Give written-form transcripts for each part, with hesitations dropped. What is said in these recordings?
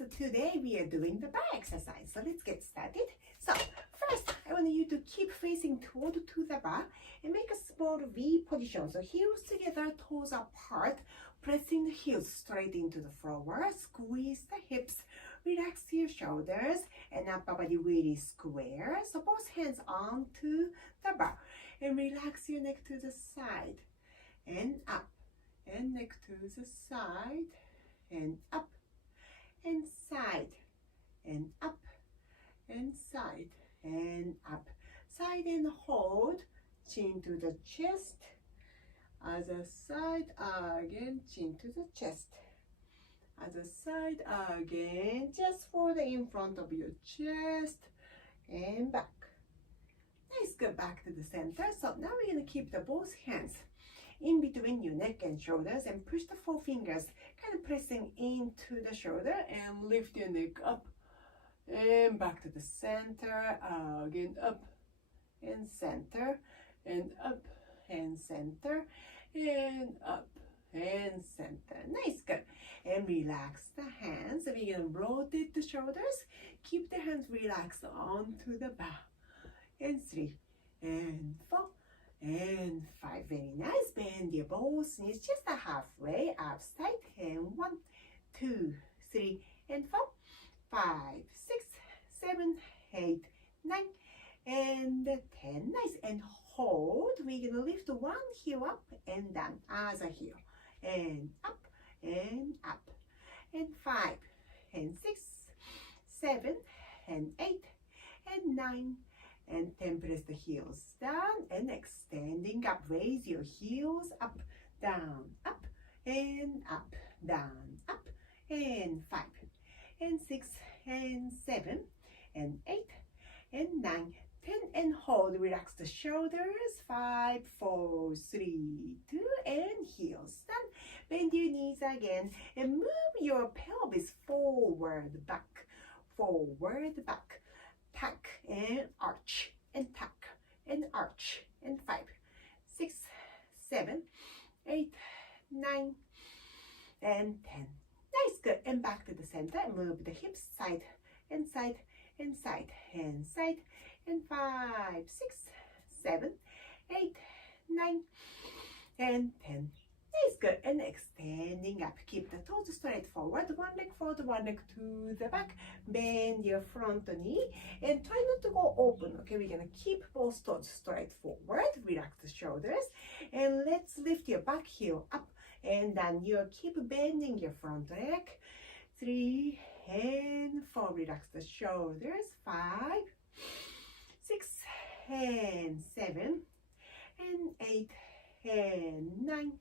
So today we are doing the bar exercise. So let's get started. So first, I want you to keep facing toward to the bar and make a small V position. So heels together, toes apart, pressing the heels straight into the floor. Squeeze the hips, relax your shoulders, and upper body really square. So both hands onto the bar and relax your neck to the side and up, and neck to the side and up, and side and up, and side and up, side and hold, chin to the chest, other side again, chin to the chest, other side again, just for the in front of your chest and back. Nice, go back to the center. So now we're going to keep the both hands in between your neck and shoulders and push the forefingers kind of pressing into the shoulder and lift your neck up and back to the center, again up and center and up and center and up and center. Nice, good. And relax the hands. We're going to rotate the shoulders. Keep the hands relaxed onto the bar. And 3 and 4 and 5. Very nice. Bend your both knees just a halfway outside. And 1, 2, 3 and 4, 5, 6, 7, 8, 9 and 10. Nice. And hold. We're gonna lift one heel up and down, other heel, and up and 5 and 6, 7 and 8 and 9 and 10. Press the heels down and extending up. Raise your heels up, down, up, and up, down, up, and 5 and 6 and 7 and 8 and 9, 10, and hold. Relax the shoulders. 5, 4, 3, 2, and heels down. Bend your knees again and move your pelvis forward, back, tuck and arch, and tuck and arch, and 5, 6, 7, 8, 9 and 10. Nice, good. And back to the center and move the hips side and side and side and side, and 5, 6, 7, 8, 9 and 10. Nice, good. And extending up. Keep the toes straight forward. One leg forward, one leg to the back. Bend your front knee and try not to go open. Okay, we're gonna keep both toes straight forward. Relax the shoulders and let's lift your back heel up and down. You keep bending your front leg. 3 and 4. Relax the shoulders. 5, 6 and 7 and 8 and 9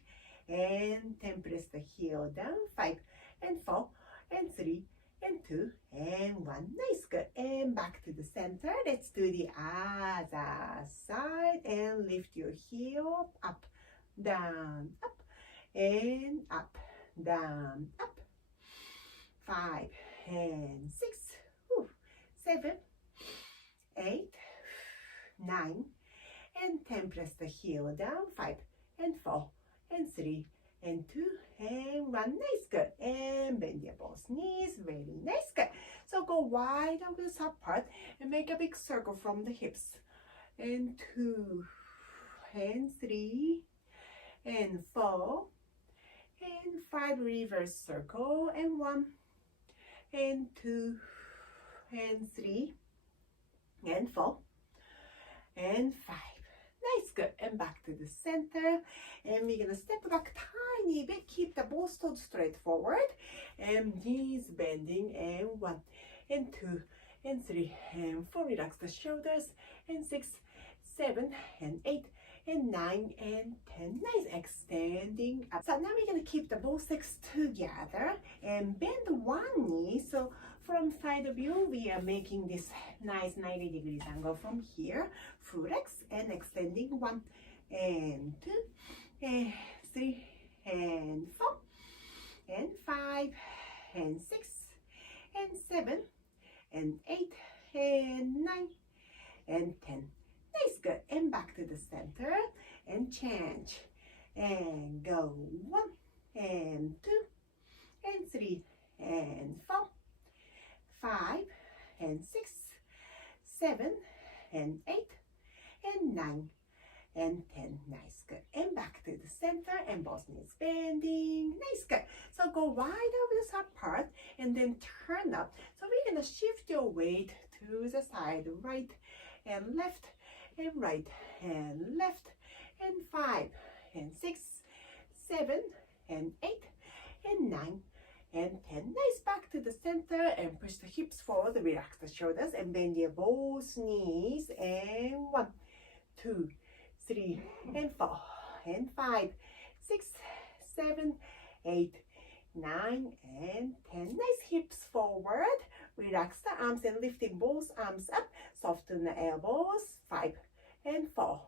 and 10. Press the heel down. 5 and 4 and 3 and 2 and 1. Nice, good. And back to the center. Let's do the other side and lift your heel up, down, up, and up, down, up. 5 and 6, 7, 8, 9 and 10. Press the heel down. 5 and 4 and 3 and 2 and 1. Nice, good. And bend your both knees. Very nice, good. So go wide arms apart and make a big circle from the hips. And 2 and 3 and 4 and 5. Reverse circle. And 1 and 2 and 3 and 4 and 5. Nice, good. And back to the center. And we're gonna step back tiny bit. Keep the both toes straight forward and knees bending. And 1 and 2 and 3 and 4. Relax the shoulders. And 6, 7 and 8 and 9 and 10. Nice, extending up. So now we're gonna keep the both legs together and bend one knee. So from side view, we are making this nice 90 degrees angle from here. Flex and extending. 1 and 2 and 3 and 4 and 5 and 6 and 7 and 8 and 9 and 10. Nice, good. And back to the center and change and go. 1 and 2 and 3 and 4 5 and 6, 7 and 8 and 9 and 10. Nice, good. And back to the center and both knees bending. Nice, good. So go wide over the side part and then turn up. So we're gonna shift your weight to the side, right and left and right and left, and 5 and 6, 7 and 8 and 9 and 10. Nice, back to the center and push the hips forward, relax the shoulders and bend your both knees, and 1, 2, 3 and 4 and 5, 6, 7, 8, 9 and 10. Nice, hips forward, relax the arms and lifting both arms up, soften the elbows, 5 and 4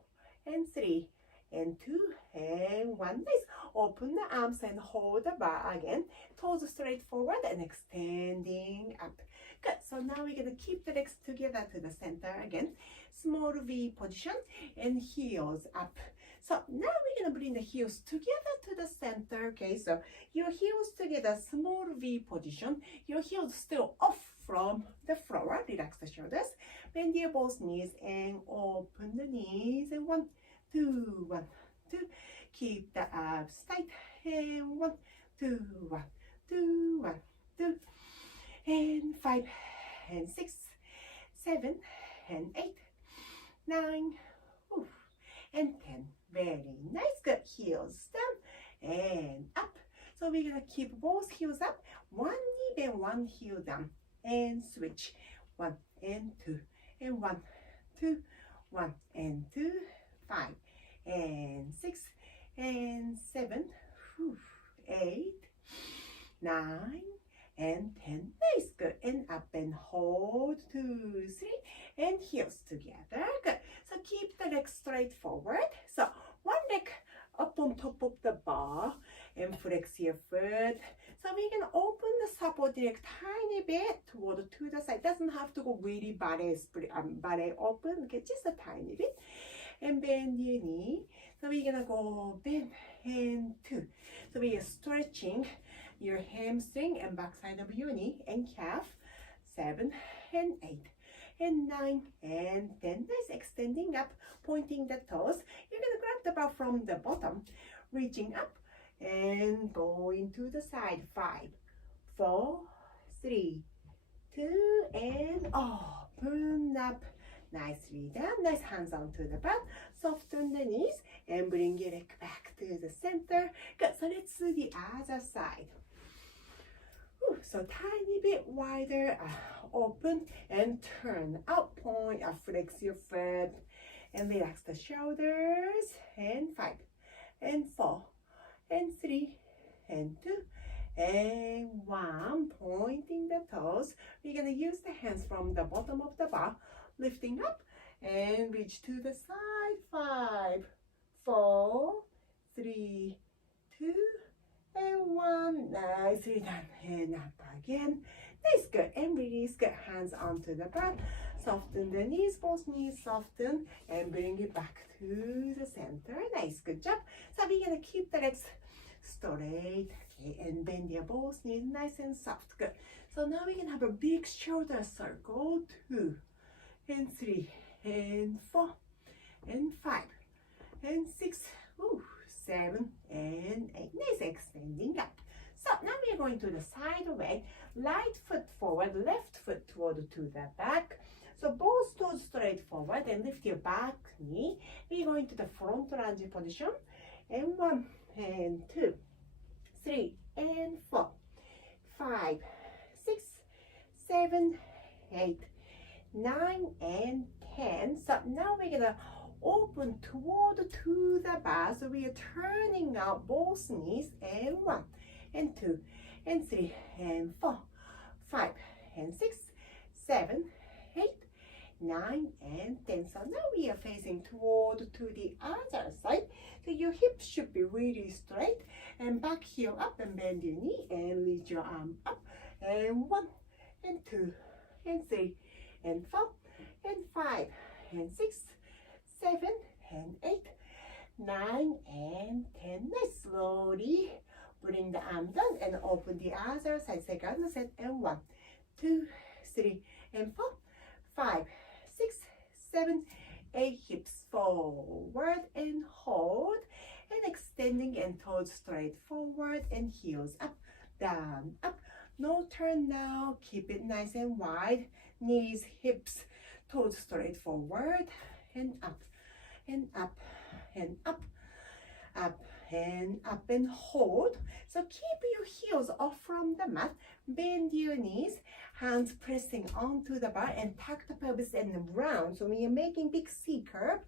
and 3 and 2 and 1. Nice, open the arms and hold the bar again, toes straight forward and extending up. Good. So now we're gonna keep the legs together to the center again, small V position and heels up. So now we're gonna bring the heels together to the center. Okay, so your heels together, small V position, your heels still off from the floor, relax the shoulders, bend your both knees and open the knees, and 1, 2, 1, 2, keep the abs tight, and 1, 2, 1, 2, 1, 2, and 5 and 6, 7 and 8, 9, oof, and 10. Very nice, good. Heels down and up. So we're gonna keep both heels up, one knee bend, one heel down, and switch, 1 and 2 and 1, 2, 1 and 2, 5 and 6 and 7, 8, 9 and 10. Nice, good. And up and hold, 2, 3, and heels together. Good. So keep the legs straight forward. So one leg up on top of the bar and flex your foot. So we can open the support leg tiny bit toward to the side. Doesn't have to go really ballet open. Okay, just a tiny bit. And bend your knee. So we're gonna go bend and 2. So we are stretching your hamstring and backside of your knee and calf, 7 and 8 and 9 and 10. Nice, extending up, pointing the toes. You're gonna grab the bar from the bottom, reaching up and going to the side. 5, 4, 3, 2, and open up. Nicely done. Nice, hands onto the butt, soften the knees and bring your leg back to the center. Good. So let's do the other side. So tiny bit wider, open and turn out, point, flex your foot and relax the shoulders, and 5 and 4 and 3 and 2 and 1, pointing the toes. We're gonna use the hands from the bottom of the bar, lifting up and reach to the side. 5, 4, 3, 2 and 1. Nicely done. And up again. Nice, good. And release. Good. Hands onto the butt. Soften the knees, both knees soften, and bring it back to the center. Nice, good job. So we're gonna keep the legs straight, okay, and bend your both knees nice and soft. Good. So now we can have a big shoulder circle. 2 and 3 and 4 and 5 and 6, 7 and 8. Nice, extending up. So now we are going to the side way. Right foot forward, left foot toward to the back. So both toes straight forward and lift your back knee. We are going to the front lunge position. And 1 and 2, 3 and 4, 5, 6, 7, 8, 9 and 10. So now we're gonna open toward to the bar. So we are turning out both knees, and 1 and 2 and 3 and 4, 5 and 6, 7, 8, 9 and 10. So now we are facing toward to the other side. So your hips should be really straight, and back heel up and bend your knee and lift your arm up, and 1 and 2 and 3 and 4 and 5 and 6, 7 and 8, 9 and 10. Nice, slowly bring the arm down and open the other side. Second set, and 1, 2, 3 and 4, 5, 6, 7, 8. Hips forward and hold, and extending and toes straight forward and heels up, down, up. No turn now. Keep it nice and wide. Knees, hips, toes straight forward and up and up and up, up and up, and hold. So keep your heels off from the mat. Bend your knees, hands pressing onto the bar, and tuck the pelvis and round. So we are making big C curve,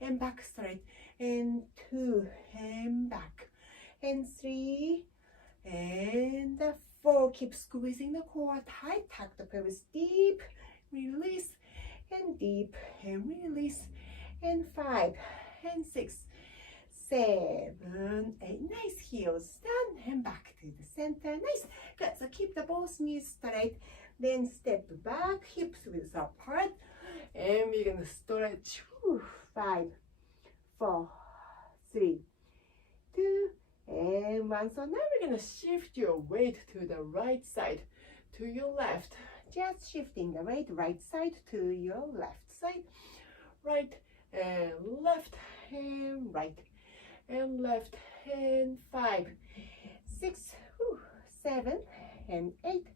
and back straight, and 2 and back, and 3 and 4. Keep squeezing the core tight. Tuck the pelvis deep, release, and deep, and release, and 5 and 6, 7, 8. Nice. Heels down and back to the center. Nice. Good. So keep the both knees straight. Then step back, hips width apart, and we're gonna stretch. 5, 4, 3, 2, and 1. So now we're gonna shift your weight to the right side, to your left. Just shifting the weight right side to your left side. Right and left and right and left, and 5, 6, 7 and 8,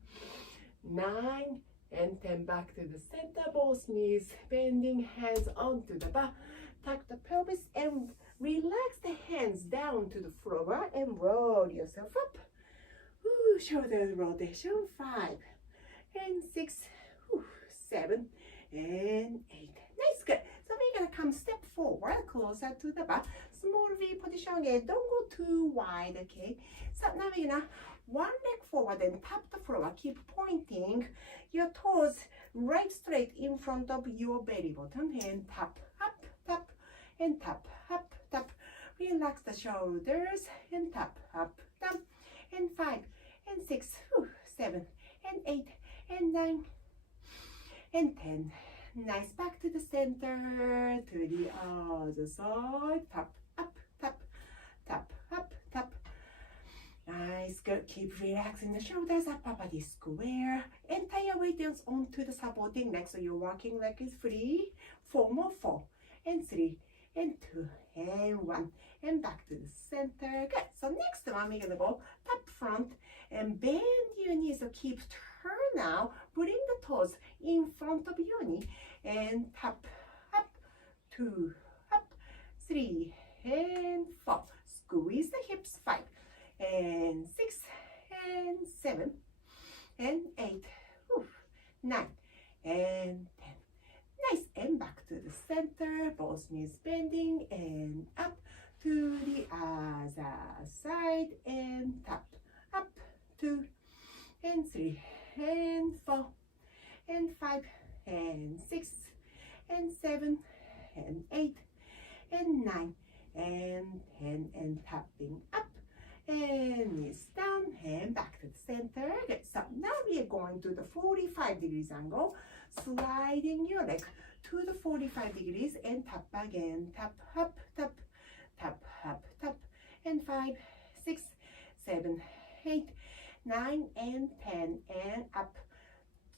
9 and 10. Back to the center. Both knees bending, hands onto the bar. Tuck the pelvis and relax the hands down to the floor and roll yourself up. Shoulder rotation. 5 and 6, 7 and 8. Nice. Good. So we're gonna come step forward, closer to the bar. Small V position again. Don't go too wide, okay? So now we're gonna one leg forward and tap the floor. Keep pointing your toes right straight in front of your belly button, and tap, up, tap, and tap, up, tap. Relax the shoulders and tap, up, down, and 5 and 6, 7 and 8 and 9 and 10. Nice. Back to the center, to the other side. Tap, up, tap, tap, up, tap. Nice. Good. Keep relaxing the shoulders up, body square. Entire weight is onto the supporting leg, so your walking leg is free. 4 more. 4 and 3 and 2 and 1, and back to the center. Good. So next one, we're gonna go top front and bend your knees. So keep turn now. Bring the toes in front of your knee and tap, up, 2, up, 3 and 4. Squeeze the hips. 5 and 6 and 7 and 8, 9 and 10. Nice. And back to the center. Both knees bending, and up to the other side, and tap, up, 2 and 3 and 4 and 5 and 6 and 7 and 8 and 9 and 10, and tapping up and knees down and back to the center. Good. So now we are going to the 45 degrees angle, sliding your leg to the 45 degrees and tap again. Tap, up, tap, tap, up, tap, and 5, 6, 7, 8, 9 and 10, and up,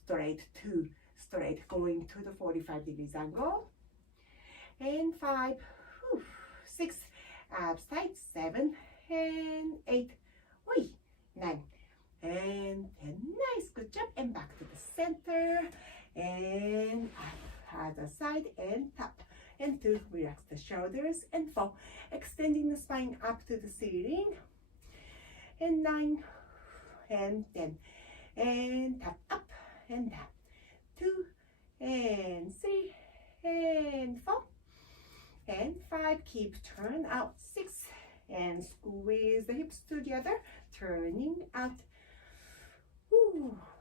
straight, 2, straight, going to the 45 degrees angle, and 5, 6, up, tight, 7 and 8, 9 and 10. Nice. Good job. And back to the center, and up, other side, and tap, and 2, relax the shoulders, and 4, extending the spine up to the ceiling, and 9 and 10, and tap, up and down, 2 and 3 and 4 and 5. Keep turn out. 6 and squeeze the hips together, turning out.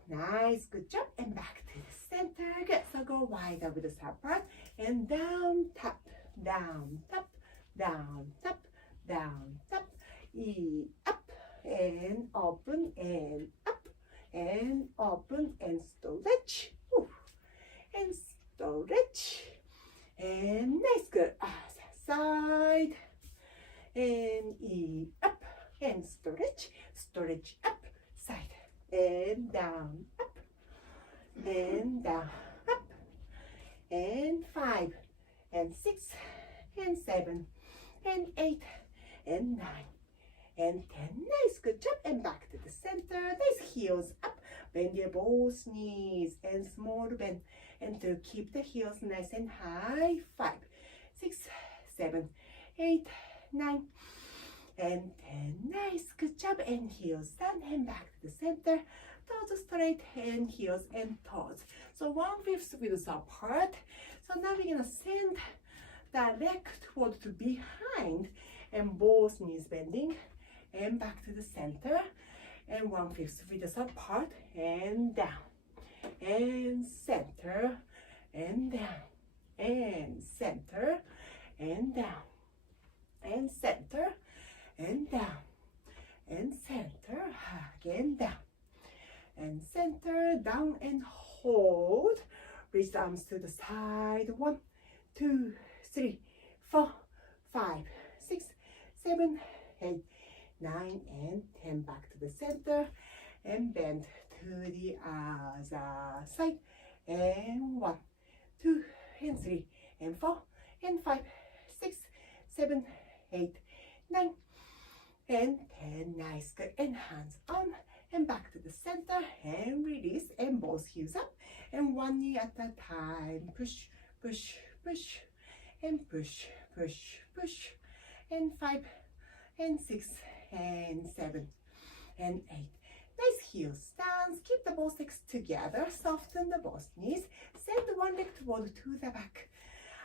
Nice. Good job. And back to the center. Good. So go wider with the top part, and down, tap, down, tap, down, tap, down, tap, up, and open, and up, and open, and stretch, and stretch, and nice. Good. Other side, and up, and stretch, stretch up, side, and down, up, and down, up, and 5, and 6, and 7, and 8, and 9, and 10. Nice, good job. And back to the center. Nice, heels up. Bend your both knees and small bend. And to keep the heels nice and high. 5, 6, 7, 8, 9, and 10. Nice, good job. And heels down and back to the center. Toes straight and heels and toes. So 1/5 width apart. So now we're gonna send the leg toward to behind and both knees bending and back to the center and 1/5 width apart and down and center and down and center and down and center and down and center again down and center down and hold. Reach the arms to the side. 1, 2, 3, 4, 5, 6, 7, 8, 9, and 10. Back to the center and bend to the other side. And 1, 2, and 3, and 4, and 5, 6, 7, 8, 9, and 10. Nice, good. And hands on and back to the center and release and both heels up and one knee at a time. Push, push, push, and push, push, push, and 5, and 6, and 7, and 8. Nice heel stance. Keep the both legs together. Soften the both knees. Send one leg toward to the back.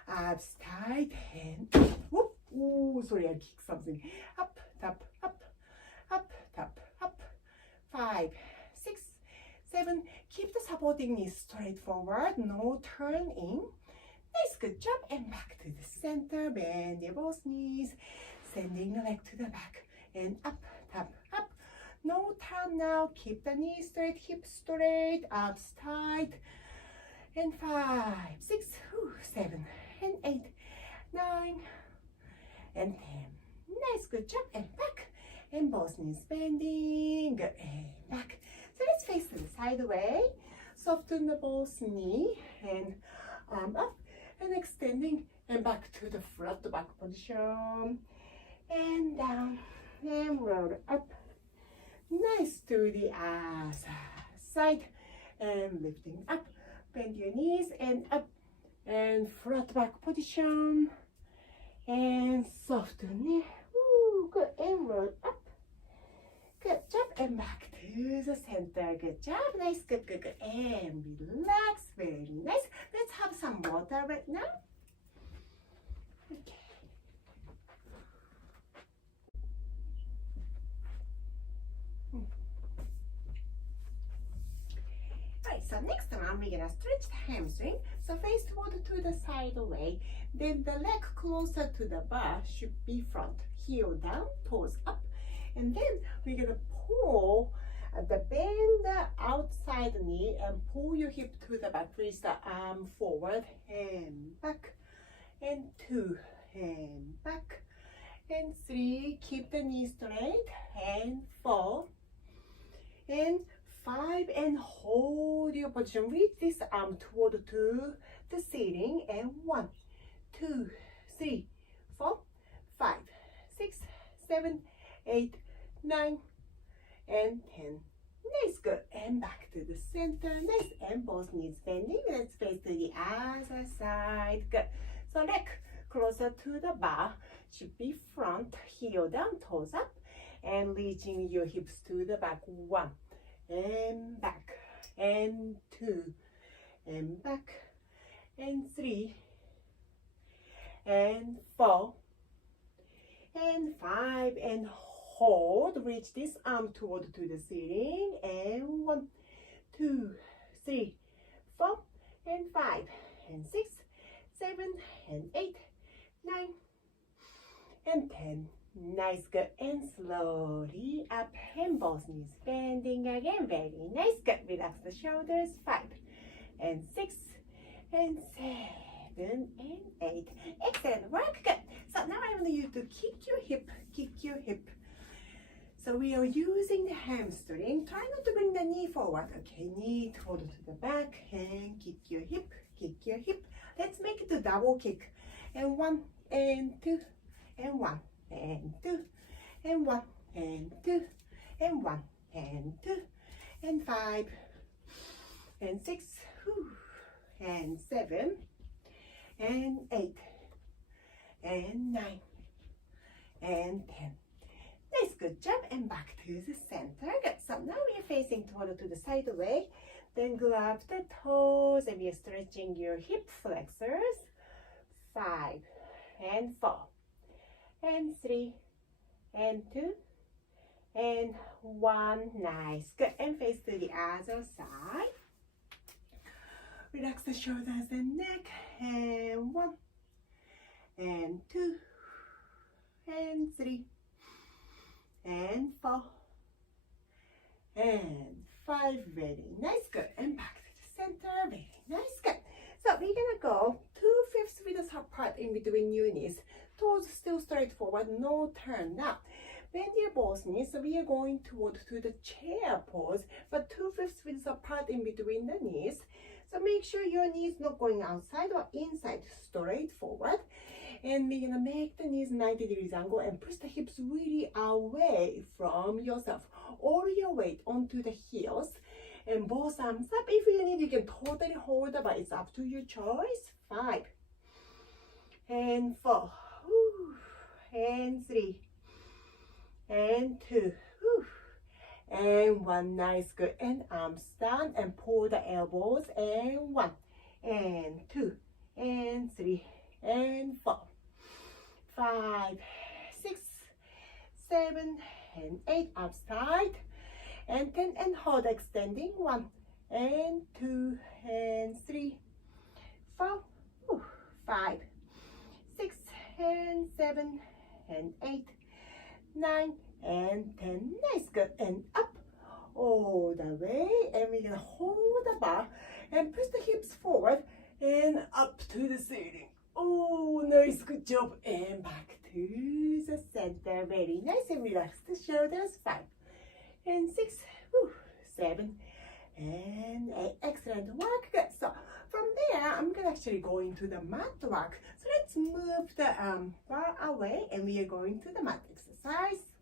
Abs tight and whoop. Ooh, sorry, I kicked something. Up, tap, up, up, tap, up. 5, 6, 7. Keep the supporting knees straight forward. No turn in. Nice, good job. And back to the center. Bend your both knees. Sending the leg to the back. And up, tap, up. No turn now. Keep the knees straight, hips straight, abs tight. And 5, 6, 7, and 8, 9, and 10. Nice, good job. And back. And both knees bending. Good. And back. So let's face to the side way. Soften the both knee and arm up and extending and back to the flat back position. And down and roll up. Nice, to the other side and lifting up. Bend your knees and up and flat back position and soften knee. Ooh, good. And roll up. Good job. And back to the center. Good job. Nice. Good, good, good. And relax. Very nice. Let's have some water right now. Okay. Alright, so next one we're gonna stretch the hamstring. So face toward to the side away. Then the leg closer to the bar should be front. Heel down, toes up. And then we're gonna pull the bend the outside knee and pull your hip to the back. Reach the arm forward and back. And 2 and back. And 3. Keep the knee straight. And 4. And 5 and hold your position. Reach this arm toward to the ceiling. And 1, 2, 3, 4, 5, 6, 7, 8, 9, and 10. Nice, good. And back to the center. Nice. And both knees bending. Let's face to the other side. Good. So leg closer to the bar. Should be front. Heel down, toes up. And reaching your hips to the back. 1. And back. And 2. And back. And 3. And 4. And 5. And hold. Reach this arm toward to the ceiling. And 1, 2, 3, 4, and 5, and 6, 7, and 8, 9, and 10. Nice, good. And slowly up and both knees bending again. Very nice, good. Relax the shoulders. 5, and 6, and 7, and 8. Excellent work, good. So now I want you to kick your hip, kick your hip. So we are using the hamstring. Try not to bring the knee forward. Okay, knee toward to the back and kick your hip, kick your hip. Let's make it a double kick. And 1 and 2 and 1 and 2 and 1 and 2 and 1 and 2 and 5 and 6 and 7 and 8 and 9 and 10. Nice, good job. And back to the center. Good. So now we are facing toward to the side way. Then grab the toes and we are stretching your hip flexors. 5 and 4 and 3 and 2 and 1. Nice, good. And face to the other side. Relax the shoulders and neck. And 1 and 2 and 3 and 4 and 5. Very nice, good. And back to the center. Very nice, good. So we're gonna go 2/5 width apart in between your knees. Toes still straight forward, no turn. Now bend your both knees. So we are going toward to the chair pose, but 2/5 width apart in between the knees. So make sure your knees not going outside or inside, straight forward. And we're gonna make the knees 90 degrees angle and push the hips really away from yourself. All your weight onto the heels and both arms up. If you need, you can totally hold it, but it's up to your choice. 5 and 4 and 3 and 2 and 1. Nice, good. And arms down and pull the elbows. And 1 and 2 and 3 and 4 5 6 7 and 8. Arms tight. And 10 and hold, extending. 1 and 2 and 3 4 5 6 and 7 and 8 9 and 10. Nice, good. And up all the way. And we're gonna hold the bar and push the hips forward and up to the ceiling. Oh, nice, good job. And back to the center. Very nice. And relax the shoulders. 5 and 6 7 and 8. Excellent work. Good. So from there, I'm gonna actually go into the mat work. So let's move the bar away and we are going to the mat exercise.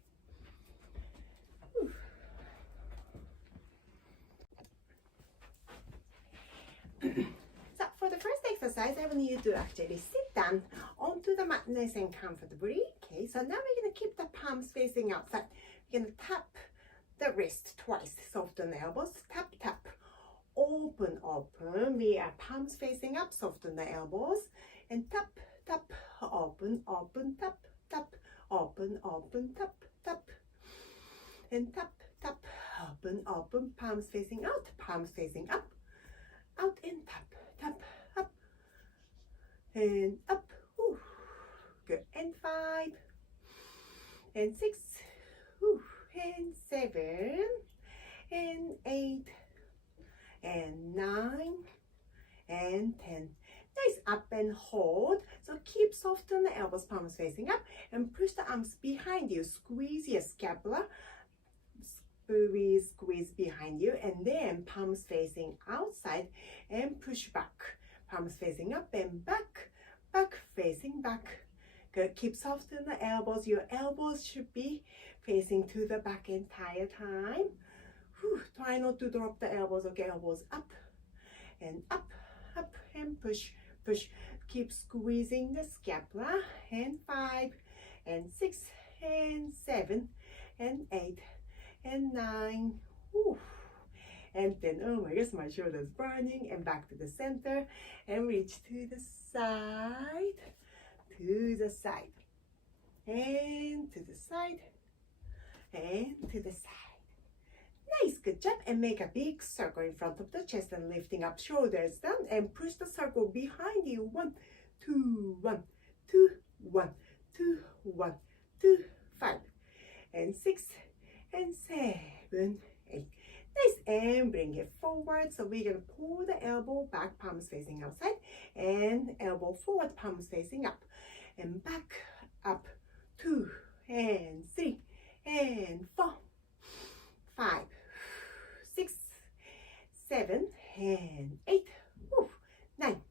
So for the first exercise, I want you to actually sit down onto the mat nice and comfortably. Okay, so now we're gonna keep the palms facing outside. We're gonna tap the wrist twice, soften the elbows, tap, tap, open, open. We are palms facing up, soften the elbows, and tap, tap, open, open, tap, tap, open, open, tap, tap, and tap, tap, open, open, palms facing out, palms facing up, out and tap, tap, up, and up. Good. And 5 and 6 and 7 and 8 and 9 and 10. Nice, up and hold. So keep soften the elbows, palms facing up, and push the arms behind you. Squeeze your scapula, squeeze behind you, and then palms facing outside and push back. Palms facing up and back, back facing back. Good. Keep soften the elbows. Your elbows should be facing to the back entire time. Try not to drop the elbows. Okay, elbows up and up, up and push, push. Keep squeezing the scapula. And 5 and 6 and 7 and 8 and 9. And 10. Oh my gosh, my shoulder's burning. And back to the center and reach to the side, to the side, and to the side, and to the side. Nice, good job. And make a big circle in front of the chest and lifting up shoulders down and push the circle behind you. 1 2 1 2 1 2 1 2 5 and 6 and 7 8. Nice, and bring it forward. So we're gonna pull the elbow back, palms facing outside, and elbow forward, palms facing up, and back, up, 2 and 3 and 4, 5, 6, 7, and 8, 9,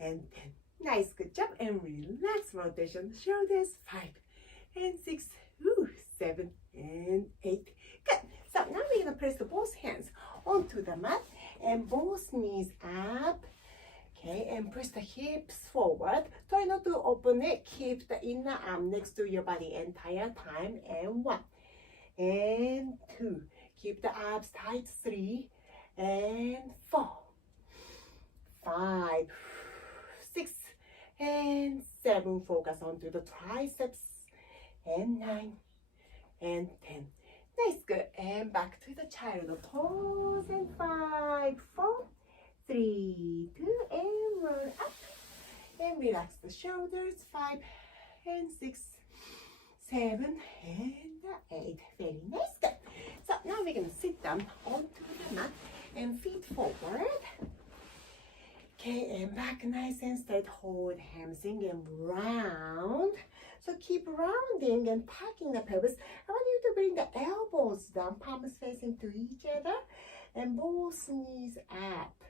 and 10. Nice, good job. And relax, rotation, shoulders, 5 and 6, 7 and 8. Good. So now we're gonna press both hands onto the mat and both knees up. Okay, and press the hips forward. Try not to open it. Keep the inner arm next to your body entire time. And 1 and 2. Keep the abs tight. 3 and 4, 5, 6 and 7. Focus onto the triceps. And 9 and 10. Nice, good. And back to the child pose. And 5, 4, 3, 2, and roll up. And relax the shoulders. 5 and 6, 7 and 8. Very nice, good. So now we're gonna sit down onto the mat and feet forward. Okay, and back nice and straight. Hold hamstring and round. So keep rounding and tucking the pelvis. I want you to bring the elbows down, palms facing to each other, and both knees up.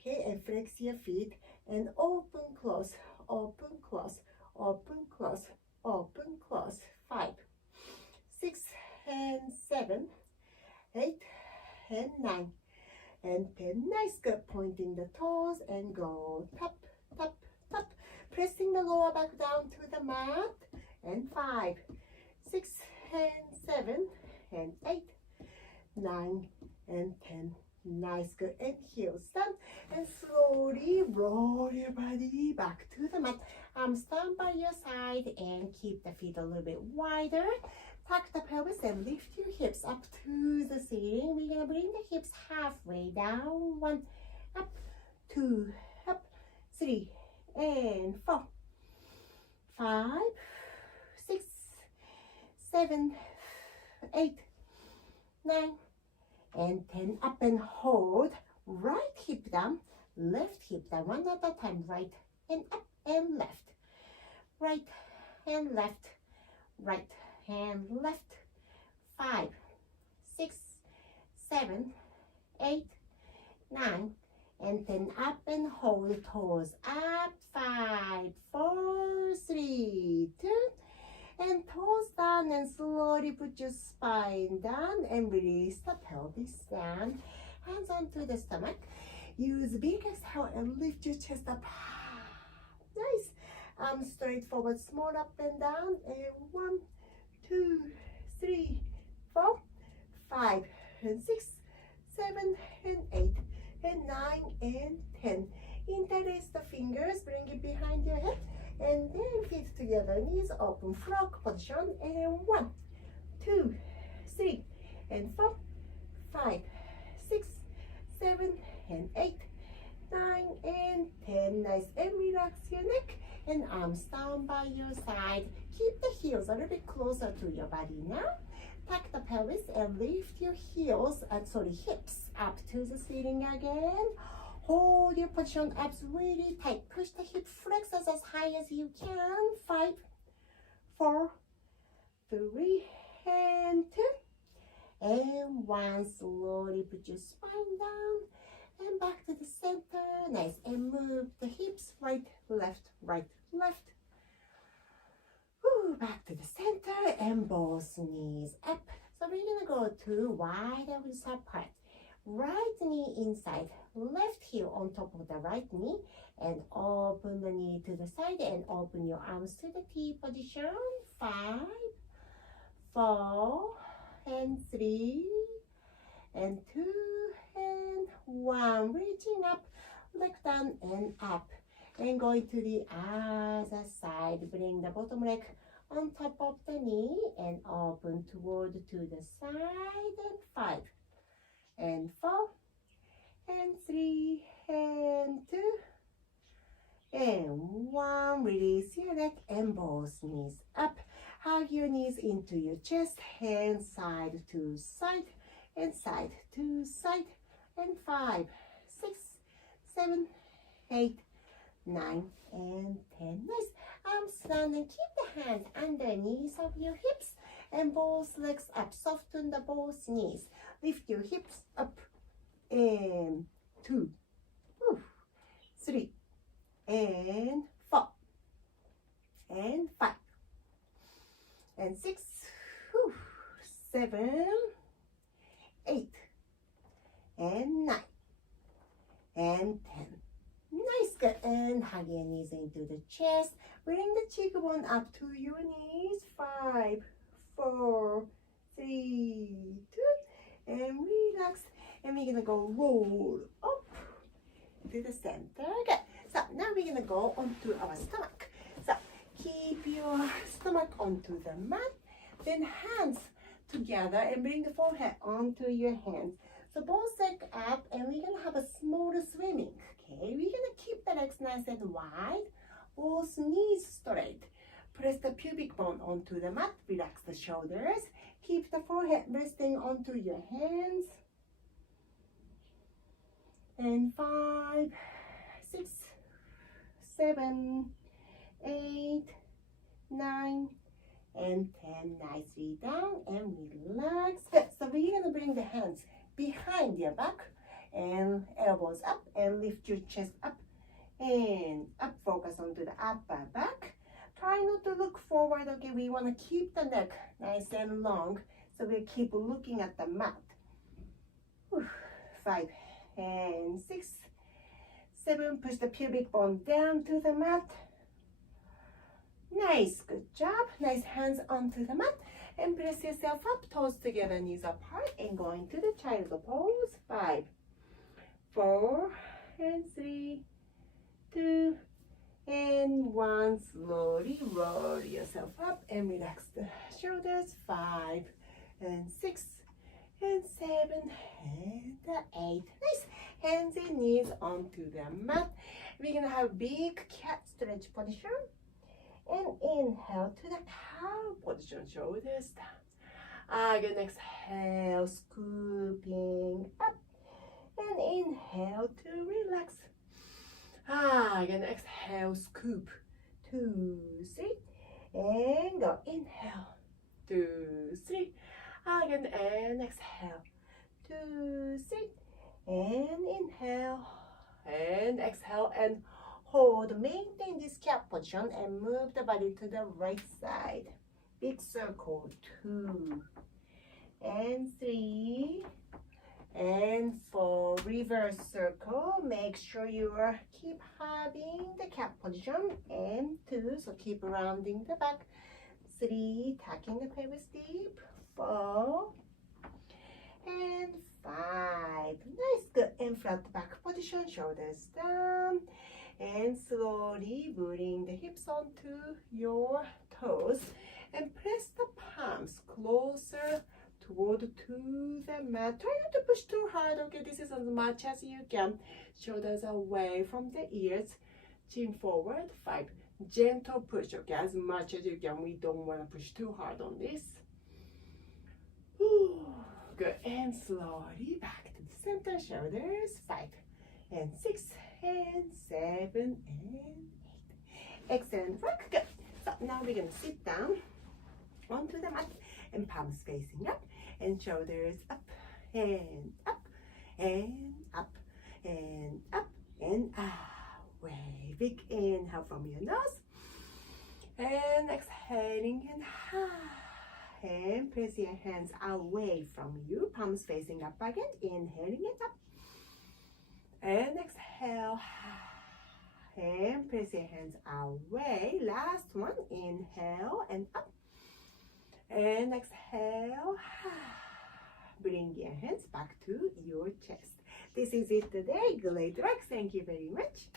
Okay, and flex your feet and open, close, open, close, open, close, open, close. 5, 6, and 7, 8, and 9, and 10. Nice, good. Pointing the toes and go tap, tap, tap. Pressing the lower back down to the mat. And 5, 6, and 7, and 8, 9, and 10. Nice, good. And heels down. And slowly roll your body back to the mat. Arms down by your side and keep the feet a little bit wider. Tuck the pelvis and lift your hips up to the ceiling. We're going to bring the hips halfway down. 1, up, 2, up, 3, and 4, 5, 6, 7, 8, 9, and 10. Up and hold. Right hip down, left hip down. One at a time. Right and up and left. Right and left. Right and left. 5, 6, 7, 8, 9, and 10. Up and hold. Toes up. 5, 4, 3, 2, and toes down, and slowly put your spine down and release the pelvis down. Hands onto the stomach. Use big exhale and lift your chest up. Nice. Arms straight forward, small up and down. And 1, 2, 3, 4, 5, and 6, 7, and 8, and 9, and 10. Interlace the fingers, bring it behind your head, and then feet together, knees open, frog position. And 1, 2, 3, and 4, 5, 6, 7, and 8, 9, and 10. Nice. And relax your neck and arms down by your side. Keep the heels a little bit closer to your body now. Tuck the pelvis and lift your hips up to the ceiling again. Hold your position, abs really tight. Push the hip flexors as high as you can. 5, 4, 3, and 2, and 1. Slowly put your spine down and back to the center. Nice. And move the hips right, left, right, left. Back to the center and both knees up. So we're gonna go to wider width apart. Right knee inside, left heel on top of the right knee, and open the knee to the side and open your arms to the T position. 5, 4, and 3, and 2, and 1. Reaching up, leg down and up, and going to the other side. Bring the bottom leg on top of the knee and open toward to the side. And 5, and 4, and 3, and 2, and 1. Release your neck and both knees up. Hug your knees into your chest. Hands side to side and side to side. And 5, 6, 7, 8, 9, and 10. Nice. Arms down and keep the hands underneath of your hips and both legs up. Soften the both knees. Lift your hips up. And 2, 3, and 4, and 5, and 6, 7, 8, and 9, and 10. Nice, good. And hug your knees into the chest. Bring the cheekbone up to your knees. 5, 4, 3, 2, and relax. And we're gonna go roll up to the center. Good. So now we're gonna go onto our stomach. So keep your stomach onto the mat. Then hands together and bring the forehead onto your hands. So both legs up, and we're gonna have a small swimming. Okay, we're gonna keep the legs nice and wide, both knees straight. Press the pubic bone onto the mat. Relax the shoulders. Keep the forehead resting onto your hands. And 5, 6, 7, 8, 9, and 10. Nicely down and relax. Good. So we're gonna bring the hands behind your back and elbows up and lift your chest up and up. Focus onto the upper back. Try not to look forward. Okay, we want to keep the neck nice and long, so we keep looking at the mat. 5 and 6, 7. Push the pubic bone down to the mat. Nice, good job. Nice, hands onto the mat and press yourself up, toes together, knees apart, and go into the child pose. 5, 4, and 3, 2, and 1. Slowly roll yourself up and relax the shoulders. 5 and 6 and 7 and 8. Nice. Hands and knees onto the mat. We're gonna have big cat stretch position. And inhale to the cow position, shoulders down. Again, exhale, scooping up. And inhale to relax. Again, exhale, scoop. 2, 3. And go. Inhale. 2, 3. Again, and exhale. 2, 3. And inhale. And exhale. And hold. Maintain this cat position and move the body to the right side. Big circle. 2. And 3. And 4. Reverse circle. Make sure you keep having the cat position. And 2. So keep rounding the back. 3. Tucking the pelvis deep. 4. And 5. Nice, good. And flat back position. Shoulders down. And slowly bring the hips onto your toes. And press the palms closer toward to the mat. Try not to push too hard. Okay, this is as much as you can. Shoulders away from the ears. Chin forward. 5. Gentle push. Okay, as much as you can. We don't want to push too hard on this. Good. And slowly back to the center. Shoulders. 5 and 6 and 7 and 8. Excellent work. Good. So now we're gonna sit down onto the mat and palms facing up and shoulders up and up and up and up and away. Big inhale from your nose and exhaling and press your hands away from you. Palms facing up again. Inhaling it up and exhale and press your hands away. Last one. Inhale and up and exhale. Bring your hands back to your chest. This is it today. Great work. Thank you very much.